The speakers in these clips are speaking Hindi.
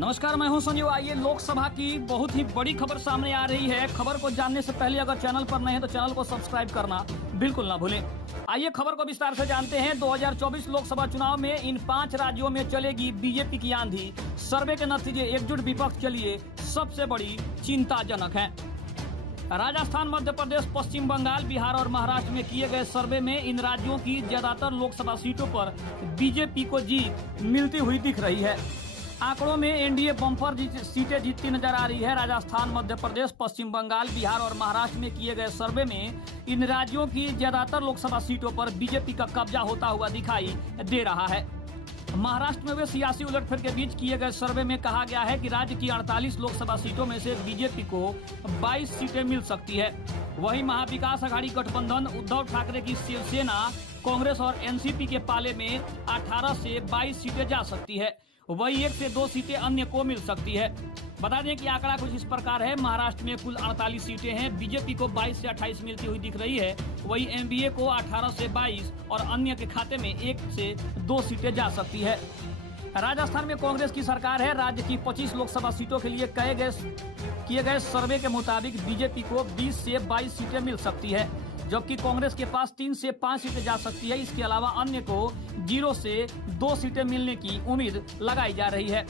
नमस्कार, मैं हूं संजीव। आइए लोकसभा की बहुत ही बड़ी खबर सामने आ रही है। खबर को जानने से पहले अगर चैनल पर नए हैं तो चैनल को सब्सक्राइब करना बिल्कुल ना भूलें। आइए खबर को विस्तार से जानते हैं। 2024 लोकसभा चुनाव में इन 5 राज्यों में चलेगी बीजेपी की आंधी। सर्वे के नतीजे एकजुट विपक्ष के लिए सबसे बड़ी चिंताजनक है। राजस्थान, मध्य प्रदेश, पश्चिम बंगाल, बिहार और महाराष्ट्र में किए गए सर्वे में इन राज्यों की ज्यादातर लोकसभा सीटों पर बीजेपी को जीत मिलती हुई दिख रही है। आंकड़ों में एनडीए बम्पर सीटें जीतती नजर आ रही है। राजस्थान, मध्य प्रदेश, पश्चिम बंगाल, बिहार और महाराष्ट्र में किए गए सर्वे में इन राज्यों की ज्यादातर लोकसभा सीटों पर बीजेपी का कब्जा होता हुआ दिखाई दे रहा है। महाराष्ट्र में हुए सियासी उलटफेर के बीच किए गए सर्वे में कहा गया है कि राज्य की 48 लोकसभा सीटों में से बीजेपी को 22 सीटें मिल सकती है। वहीं महाविकास आघाड़ी गठबंधन उद्धव ठाकरे की शिवसेना, कांग्रेस और एनसीपी के पाले में 18 से 22 सीटें जा सकती है। वही 1 से 2 सीटें अन्य को मिल सकती है। बता दें कि आंकड़ा कुछ इस प्रकार है। महाराष्ट्र में कुल 48 सीटें हैं। बीजेपी को 22 से 28 मिलती हुई दिख रही है। वही एनडीए को 18 से 22 और अन्य के खाते में 1 से 2 सीटें जा सकती है। राजस्थान में कांग्रेस की सरकार है। राज्य की 25 लोकसभा सीटों के लिए किए गए सर्वे के मुताबिक बीजेपी को 20 से 22 सीटें मिल सकती है, जबकि कांग्रेस के पास 3 से 5 सीटें जा सकती है। इसके अलावा अन्य को 0 से 2 सीटें मिलने की उम्मीद लगाई जा रही है।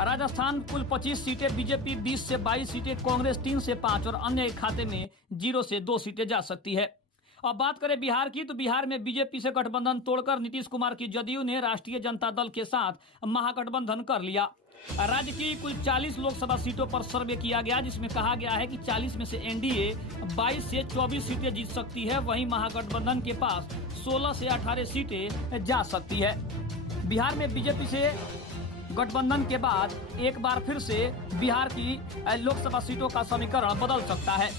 राजस्थान कुल 25 सीटें, बीजेपी 20 से 22 सीटें, कांग्रेस 3 से 5 और अन्य के खाते में 0 से 2 सीटें जा सकती है। अब बात करें बिहार की, तो बिहार में बीजेपी से गठबंधन तोड़कर नीतीश कुमार की जदयू ने राष्ट्रीय जनता दल के साथ महागठबंधन कर लिया। राज्य की कुल 40 लोकसभा सीटों पर सर्वे किया गया, जिसमें कहा गया है कि 40 में से एनडीए 22 से 24 सीटें जीत सकती है। वहीं महागठबंधन के पास 16 से 18 सीटें जा सकती है। बिहार में बीजेपी से गठबंधन के बाद एक बार फिर से बिहार की लोकसभा सीटों का समीकरण बदल सकता है।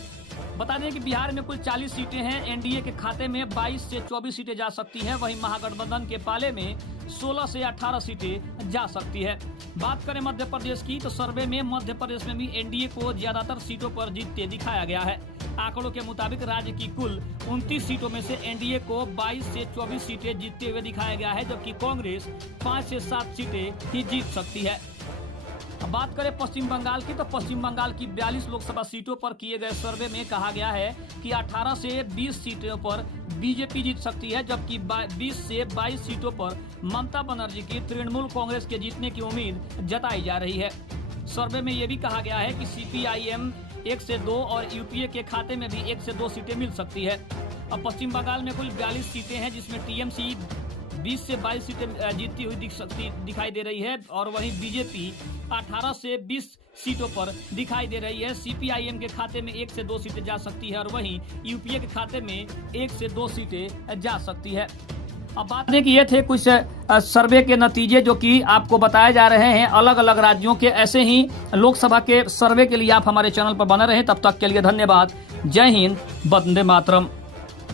बता दें कि बिहार में कुल 40 सीटें हैं। एनडीए के खाते में 22 से 24 सीटें जा सकती हैं। वहीं महागठबंधन के पाले में 16 से 18 सीटें जा सकती है। बात करें मध्य प्रदेश की, तो सर्वे में मध्य प्रदेश में भी एनडीए को ज्यादातर सीटों पर जीतते दिखाया गया है। आंकड़ों के मुताबिक राज्य की कुल 29 सीटों में से एनडीए को 22 से 24 सीटें जीतते हुए दिखाया गया है, जबकि कांग्रेस 5 से 7 सीटें ही जीत सकती है। अब बात करें पश्चिम बंगाल की, तो पश्चिम बंगाल की 42 लोकसभा सीटों पर किए गए सर्वे में कहा गया है कि 18 से 20 सीटों पर बीजेपी जीत सकती है, जबकि 20 से 22 सीटों पर ममता बनर्जी की तृणमूल कांग्रेस के जीतने की उम्मीद जताई जा रही है। सर्वे में यह भी कहा गया है कि सीपीआईएम 1 से 2 और यूपीए के खाते में भी 1 से 2 सीटें मिल सकती है। अब पश्चिम बंगाल में कुल 42 सीटें हैं, जिसमें टीएमसी 20 से 22 सीटें जीतती हुई दिखाई दे रही है और वहीं बीजेपी 18 से 20 सीटों पर दिखाई दे रही है। सीपीआईएम के खाते में 1 से 2 सीटें जा सकती है और वहीं यूपीए के खाते में 1 से 2 सीटें जा सकती है। अब बात करें कि ये थे कुछ सर्वे के नतीजे जो कि आपको बताए जा रहे हैं अलग अलग राज्यों के। ऐसे ही लोकसभा के सर्वे के लिए आप हमारे चैनल पर बने रहें। तब तक के लिए धन्यवाद। जय हिंद, वंदे मातरम।